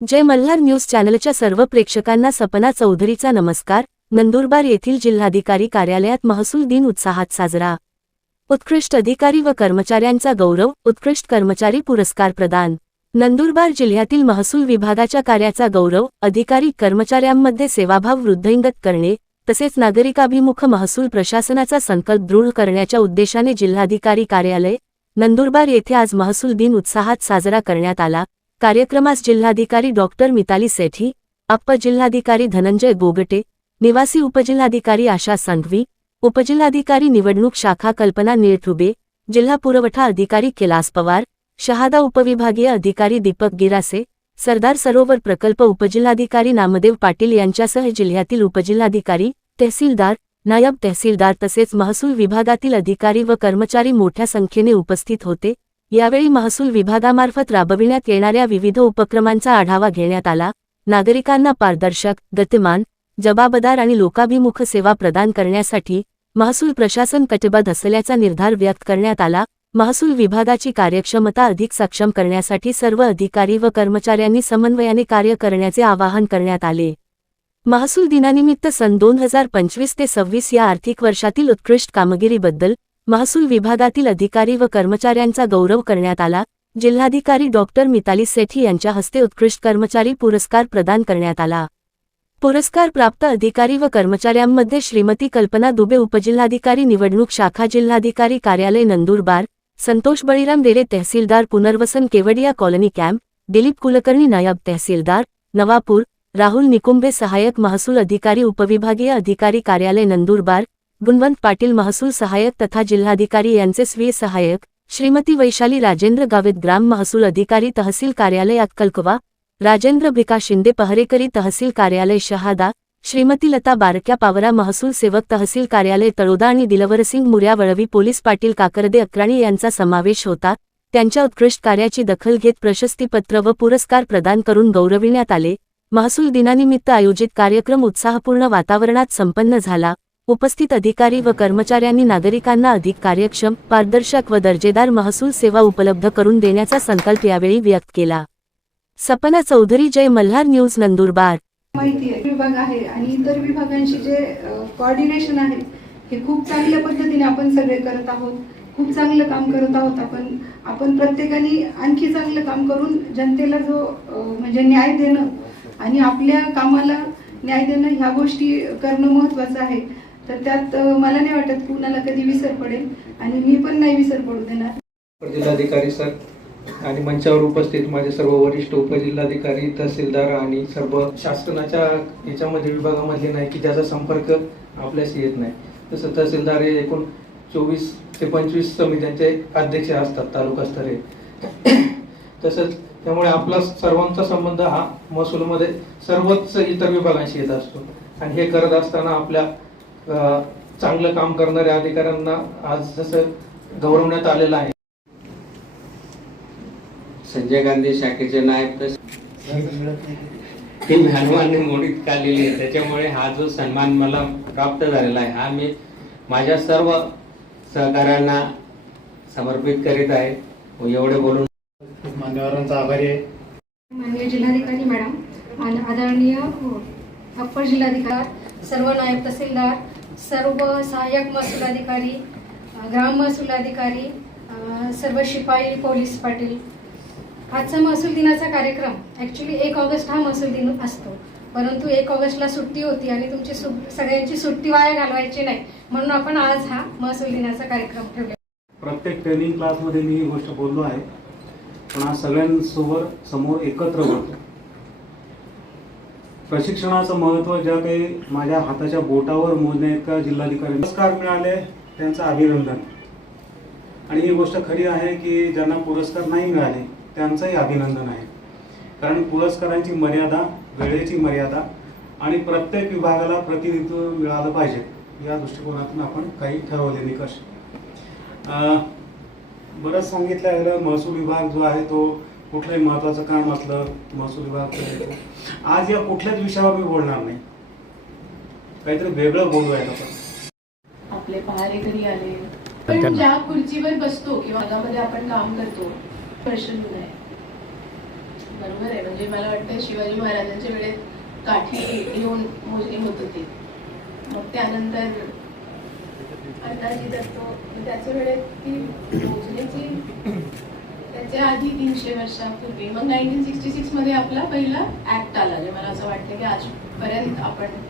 जय Malhar news चॅनलच्या सर्व प्रेक्षकांना सपना चौधरीचा नमस्कार। नंदुरबार येथील जिल्हाधिकारी कार्यालयात महसूल दिन उत्साहात साजरा। उत्कृष्ट अधिकारी व कर्मचाऱ्यांचा गौरव, उत्कृष्ट कर्मचारी पुरस्कार प्रदान। नंदुरबार जिल्ह्यातील महसूल विभागाच्या कार्याचा गौरव, अधिकारी कर्मचाऱ्यांमध्ये सेवाभाव वृद्धिंगत करणे तसेच नागरिकाभिमुख महसूल प्रशासनाचा संकल्प दृढ करण्याच्या उद्देशाने जिल्हाधिकारी कार्यालय नंदुरबार येथे आज महसूल दिन उत्साहात साजरा करण्यात आला। कार्यक्रमास जिल्हाधिकारी डॉक्टर मिताली सेठी, उपजिल्हाधिकारी धनंजय गोगटे, निवासी उपजिल्हाधिकारी आशा संघवी, उपजिल्हाधिकारी निवडणूक शाखा कल्पना निळठुबे, जिल्हा पुरवठा अधिकारी कैलास पवार, शहादा उपविभागीय अधिकारी दीपक गिरासे, सरदार सरोवर प्रकल्प उपजिल्हाधिकारी नामदेव पाटील यांच्यासह जिल्ह्यातील उपजिल्हाधिकारी, तहसीलदार, नायब तहसीलदार तसेच महसूल विभागातील अधिकारी व कर्मचारी मोठ्या संख्येने उपस्थित होते। यावेळी महसूल विभागामार्फत राबविण्यात येणाऱ्या विविध उपक्रमांचा आढावा घेण्यात आला। नागरिकांना पारदर्शक, गतिमान, जबाबदार आणि लोकाभिमुख सेवा प्रदान करण्यासाठी महसूल प्रशासन कटिबद्ध असल्याचा निर्धार व्यक्त करण्यात आला। महसूल विभागाची कार्यक्षमता अधिक सक्षम करण्यासाठी सर्व अधिकारी व कर्मचाऱ्यांनी समन्वयाने कार्य करण्याचे आवाहन करण्यात आले। महसूल दिनानिमित्त सन 2025 ते 26 या आर्थिक वर्षातील उत्कृष्ट कामगिरीबद्दल महसूल विभागातील अधिकारी व कर्मचाऱ्यांचा गौरव करण्यात आला। जिल्हाधिकारी डॉक्टर मिताली सेठी यांच्या हस्ते उत्कृष्ट कर्मचारी पुरस्कार प्रदान करण्यात आला। पुरस्कार प्राप्त अधिकारी व कर्मचाऱ्यांमध्ये श्रीमती कल्पना दुबे उपजिल्हाधिकारी निवडणूक शाखा जिल्हाधिकारी कार्यालय नंदुरबार, संतोष बळीराम रेरे तहसीलदार पुनर्वसन केवडिया कॉलनी कॅम्प, दिलीप कुलकर्णी नायब तहसीलदार नवापूर, राहुल निकुंभे सहायक महसूल अधिकारी उपविभागीय अधिकारी कार्यालय नंदुरबार, गुणवंत पाटील महसूल सहायक तथा जिल्हाधिकारी यांचे स्वीय सहायक, श्रीमती वैशाली राजेंद्र गावित ग्राम महसूल अधिकारी तहसील कार्यालय अक्कलकुवा, राजेंद्र भिका शिंदे पहरेकरी तहसील कार्यालय शहादा, श्रीमती लता बारक्या पावरा महसूल सेवक तहसील कार्यालय तळोदा आणि दिलवरसिंग मुर्या वळवी पोलीस पाटील काकरदे अक्राणी यांचा समावेश होता। त्यांच्या उत्कृष्ट कार्याची दखल घेत प्रशस्तीपत्र व पुरस्कार प्रदान करून गौरविण्यात आले। महसूल दिनानिमित्त आयोजित कार्यक्रम उत्साहपूर्ण वातावरणात संपन्न झाला। उपस्थित अधिकारी व कर्मचाऱ्यांनी नागरिकांना अधिक कार्यक्षम, पारदर्शक व दर्जेदार महसूल सेवा उपलब्ध करून देण्याचा संकल्प यावेळी व्यक्त केला। सपना चौधरी, जय मल्हार न्यूज नंदुरबार। माहिती आहे विभाग आहे आणि इतर विभागांशी जे कोऑर्डिनेशन आहे हे खूप चांगल्या पद्धतीने आपण सगळे करत आहोत। खूप चांगलं काम करत आहोत आपण प्रत्येकाने आणखी चांगलं काम करून जनतेला जो म्हणजे न्याय देणं आणि आपल्या कामाला न्याय देणं ह्या गोष्टी करणं महत्त्वाचं आहे। तर त्यात मला नाही वाटत कुणाला कधी विसर पडेल आणि मी पण नाही विसर पडू देणार। जिल्हाधिकारी सर आणि मंचावर उपस्थित माझे सर्व वरिष्ठ उपजिल्हाधिकारी, तहसीलदार आणि सर्व शासनाच्या याच्यामध्ये विभागामधले नाही की ज्याचा संपर्क आपल्याशी येत नाही, तसं तहसीलदार हे एकूण 24 ते 25 समित्यांचे अध्यक्ष असतात तालुकास्तरीय। तसंच त्यामुळे आपला सर्वांचा संबंध हा महसूलमध्ये सर्वच इतर विभागांशी येत असतो आणि हे करत असताना आपल्या चांगलं काम करणाऱ्या अधिकाऱ्यांना आज जसं गौरवण्यात आलेलं आहे। संजय गांधी शाखेचे नायब ही मॅनवाने मोडीत काढलेली आहे, त्याच्यामुळे हा जो सन्मान मला प्राप्त झालेला आहे हा मी माझ्या सर्व सहकाऱ्यांना समर्पित करीत आहे व एवढे बोलून मान्यवरांचा आभारी आहे। माननीय जिल्हाधिकारी मॅडम, आदरणीय अप्पर जिल्हाधिकारी, सर्व नायब तहसीलदार, सर्व सहाय्यक महसूल अधिकारी, ग्राम महसूल अधिकारी, सर्व शिपाई, पोलीस पाटील, आजचा महसूल दिनाचा कार्यक्रम ॲक्च्युली 1 ऑगस्ट हा महसूल दिन असतो, परंतु 1 ऑगस्टला सुट्टी होती आणि तुमची सगळ्यांची सुट्टी वाया घालवायची नाही म्हणून आपण आज हा महसूल दिनाचा कार्यक्रम ठेवला। प्रत्येक ट्रेनिंग क्लासमध्ये मी ही गोष्ट बोललो आहे, पण आज सगळ्यांसोबत समोर एकत्र बोलतो। प्रशिक्षणाचं महत्त्व ज्या काही माझ्या हाताच्या बोटावर मोजण्या इतका जिल्हाधिकारी पुरस्कार मिळाले त्यांचं अभिनंदन। आणि ही गोष्ट खरी आहे की ज्यांना पुरस्कार नाही मिळाले त्यांचंही अभिनंदन आहे, कारण पुरस्कारांची मर्यादा, वेळेची मर्यादा आणि प्रत्येक विभागाला प्रतिनिधित्व मिळालं पाहिजे या दृष्टिकोनातून आपण काही ठरवले निकष। बरंच सांगितलं आहे, महसूल विभाग जो आहे तो कुठलंही महत्त्वाचं काम असलं महसूल विभाग आज या कुठल्याच विषयावर मी बोलणार नाही, काहीतरी वेगळं बोलूयात आपण। आपले पहारेकरी आले, पण ज्या खुर्चीवर बसतो किंवा भागामध्ये आपण काम करतो वर्ष जुनं आहे, बरोबर आहे. म्हणजे मला वाटतं शिवाजी महाराजांच्या वेळेत काठी घेऊन मोजणी होत होती, मग त्यानंतर अण्णाजी दत्तो त्याच्या वेळेत ती मोजणीची त्याच्या आधी 300 वर्षापूर्वी मग 1966 मध्ये आपला पहिला ऍक्ट आला. जे मला असं वाटतं की आजपर्यंत आपण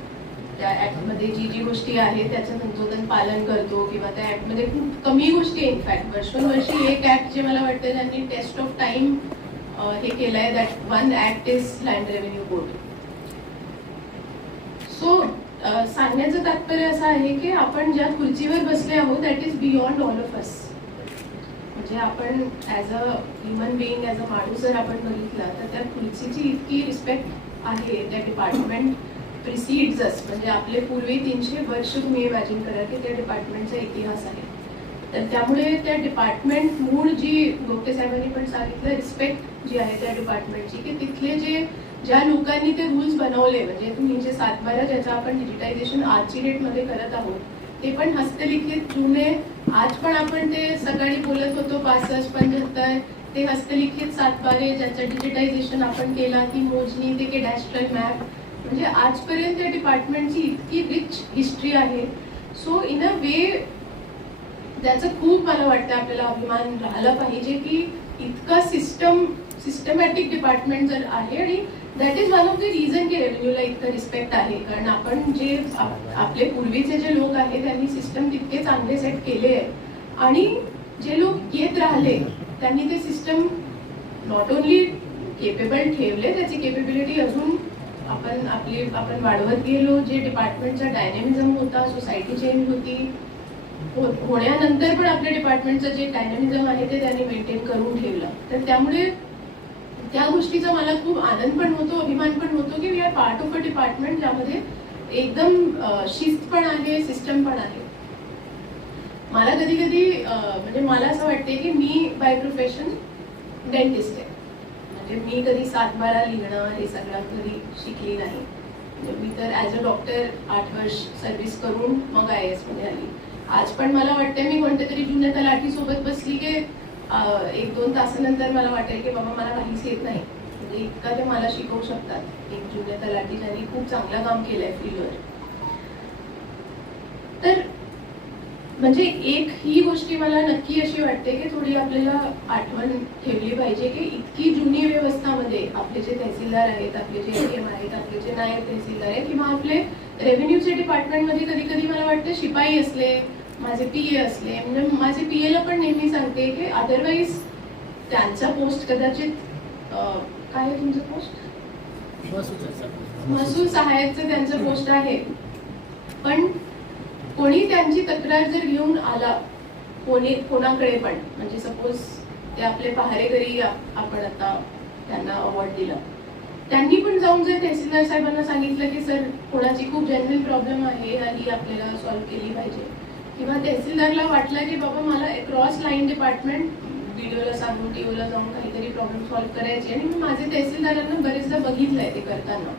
त्या ऍक्ट मध्ये जी गोष्टी आहेत त्याचं संशोधन पालन करतो किंवा त्या ऍक्ट मध्ये खूप कमी गोष्टी आहे. इनफॅक्ट वर्षोवर्षी एक ऍक्ट जे मला वाटतं त्यांनी टेस्ट ऑफ टाइम हे केलंय, that one act is land revenue code. So सांगण्याचं तात्पर्य असं आहे की आपण ज्या खुर्चीवर बसले आहोत that is beyond all of us. म्हणजे आपण as a human being, as a माणूस जर आपण बघितला तर त्या खुर्चीची इतकी रिस्पेक्ट आहे. त्या डिपार्टमेंट प्रिसिड्स अस, म्हणजे आपले पूर्वी 300 वर्ष तुम्ही इमॅजिन करा की त्या डिपार्टमेंटचा इतिहास आहे. तर त्यामुळे त्या डिपार्टमेंट मूळ जी गोपटे साहेबांनी पण सांगितलं, रिस्पेक्ट जी आहे त्या डिपार्टमेंटची, की तिथले ज्या लोकांनी ते रूल्स बनवले, म्हणजे तुम्ही जे 7/12 ज्याचं आपण डिजिटायझेशन आजची डेटमध्ये करत आहोत ते पण हस्तलिखित जुने, आज पण आपण ते सकाळी बोलत होतो 65-75 ते हस्तलिखित 7/12 ज्याचं डिजिटायझेशन आपण केला, ती मोजणी, ते कॅडॅस्ट्रल मॅप, म्हणजे आजपर्यंत त्या डिपार्टमेंटची इतकी रिच हिस्ट्री आहे. सो इन अ वे त्याचं खूप मला वाटतं आपल्याला अभिमान राहिला पाहिजे की इतका सिस्टमॅटिक डिपार्टमेंट जर आहे. आणि that is one of the reason की रेव्हेन्यूला इतकं रिस्पेक्ट आहे, कारण आपण जे आपले पूर्वीचे जे लोक आहेत त्यांनी सिस्टम तितके चांगले सेट केले आहे, आणि जे लोक येत राहिले त्यांनी ते सिस्टम नॉट ओनली केपेबल ठेवले, त्याची केपेबिलिटी अजून आपण वाढवत गेलो. जे डिपार्टमेंटचा डायनॅमिझम होता, सोसायटी चेंज होती, होण्यानंतर पण आपल्या डिपार्टमेंटचं जे डायनॅमिझम आहे ते त्यांनी मेंटेन करून ठेवलं. तर त्यामुळे त्या गोष्टीचा मला खूप आनंद पण होतो, अभिमान पण होतो की we are part of a department ज्यामध्ये एकदम शिस्त पण आहे, सिस्टम पण आहे. मला कधी कधी म्हणजे मला असं वाटते की मी बाय प्रोफेशन डेंटिस्ट आहे, म्हणजे मी कधी 7/12 लिहिणं हे सगळं कधी शिकली नाही. मी तर ऍज अ डॉक्टर 8 वर्ष सर्व्हिस करून मग IAS मध्ये आली. आज पण मला वाटतं मी कोणत्या तरी जुन्या तलाठी सोबत बसली की 1-2 तासानंतर मला वाटेल की बाबा मला काहीच येत नाही, म्हणजे इतका ते मला शिकवू शकतात. एक जुन्या तलाठी ज्यांनी खूप चांगलं काम केलंय फील्डवर. तर म्हणजे एक ही गोष्टी मला नक्की अशी वाटते की थोडी आपल्याला आठवण ठेवली पाहिजे की इतकी जुनी व्यवस्थामध्ये आपले जे तहसीलदार आहेत, आपले जे ADM आहेत, आपले जे नायब तहसीलदार आहेत, किंवा आपले रेव्हेन्यूचे डिपार्टमेंटमध्ये कधी कधी मला वाटतं शिपाई असले, माझे PA असले, म्हणजे माझे PA ला पण नेहमी सांगते की अदरवाईज त्यांचा पोस्ट कदाचित काय आहे तुमचं पोस्ट? महसूल सहाय्यकचं त्यांचं पोस्ट आहे, पण कोणी त्यांची तक्रार जर घेऊन आला कोणाकडे पण, म्हणजे सपोज ते आपले पहारेकरी आपण आता त्यांना अवॉर्ड दिला, त्यांनी पण जाऊन जर तहसीलदार साहेबांना सांगितलं की सर कोणाची खूप जेन्युइन प्रॉब्लेम आहे आणि आपल्याला सॉल्व्ह केली पाहिजे, किंवा तहसीलदारला वाटलं की बाबा मला क्रॉस लाईन डिपार्टमेंट BDOला सांगून TOला जाऊन काहीतरी प्रॉब्लेम सॉल्व्ह करायचे, आणि मी माझे तहसीलदारांना बरेचदा बघितलंय ते करताना.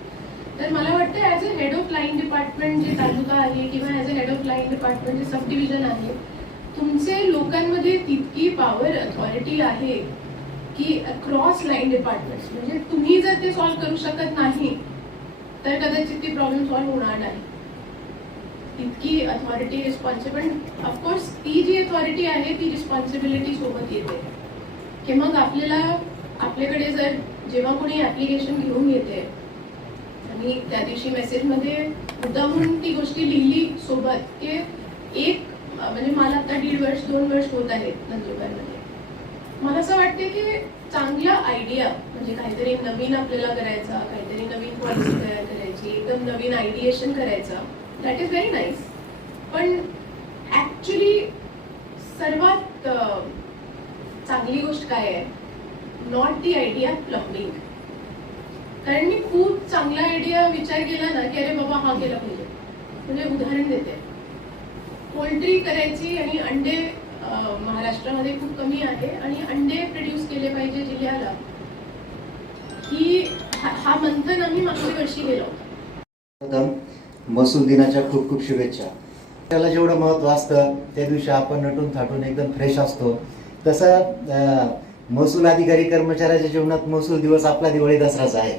तर मला वाटतं as a head of line department जे तालुका आहे किंवा as a head of line department जे सब डिव्हिजन आहे, तुमचे लोकांमध्ये तितकी पॉवर अथॉरिटी आहे की क्रॉस लाईन डिपार्टमेंट, म्हणजे तुम्ही जर ते सॉल्व्ह करू शकत नाही तर कदाचित ती प्रॉब्लेम सॉल्व्ह होणार नाही. इतकी अथॉरिटी रिस्पॉन्सिबल, ऑफकोर्स ती जी अथॉरिटी आहे ती रिस्पॉन्सिबिलिटी सोबत येते की मग आपल्याकडे जर जेव्हा कोणी ऍप्लिकेशन घेऊन येते आणि त्या दिवशी मेसेजमध्ये मुद्दामून ती गोष्टी लिहिली सोबत की एक, म्हणजे मला आता 1.5 वर्ष 2 वर्ष होत आहेत नंदुरबारमध्ये, मला असं वाटते की चांगला आयडिया, म्हणजे काहीतरी नवीन आपल्याला करायचा, काहीतरी नवीन पॉलिसी तयार करायची, एकदम नवीन आयडिएशन करायचा, दॅट इज व्हेरी नाईस. पण ऍक्च्युली सर्वात चांगली गोष्ट काय आहे, नॉट दी आयडिया प्लंबिंग. कारण मी खूप चांगला आयडिया विचार केला ना की अरे बाबा हा केला पाहिजे. म्हणजे उदाहरण देते, पोल्ट्री करायची आणि अंडे महाराष्ट्रामध्ये खूप कमी आहे आणि अंडे प्रोड्यूस केले पाहिजे जिल्ह्याला, ही हा मंथन आम्ही मागच्या वर्षी केला होता. महसूल दिनाच्या खूप खूप शुभेच्छा. त्याला जेवढं महत्त्व असतं त्या दिवशी आपण नटून थाटून एकदम फ्रेश असतो. तसं महसूल अधिकारी कर्मचाऱ्याच्या जीवनात महसूल दिवस आपला दिवाळी दसराच आहे.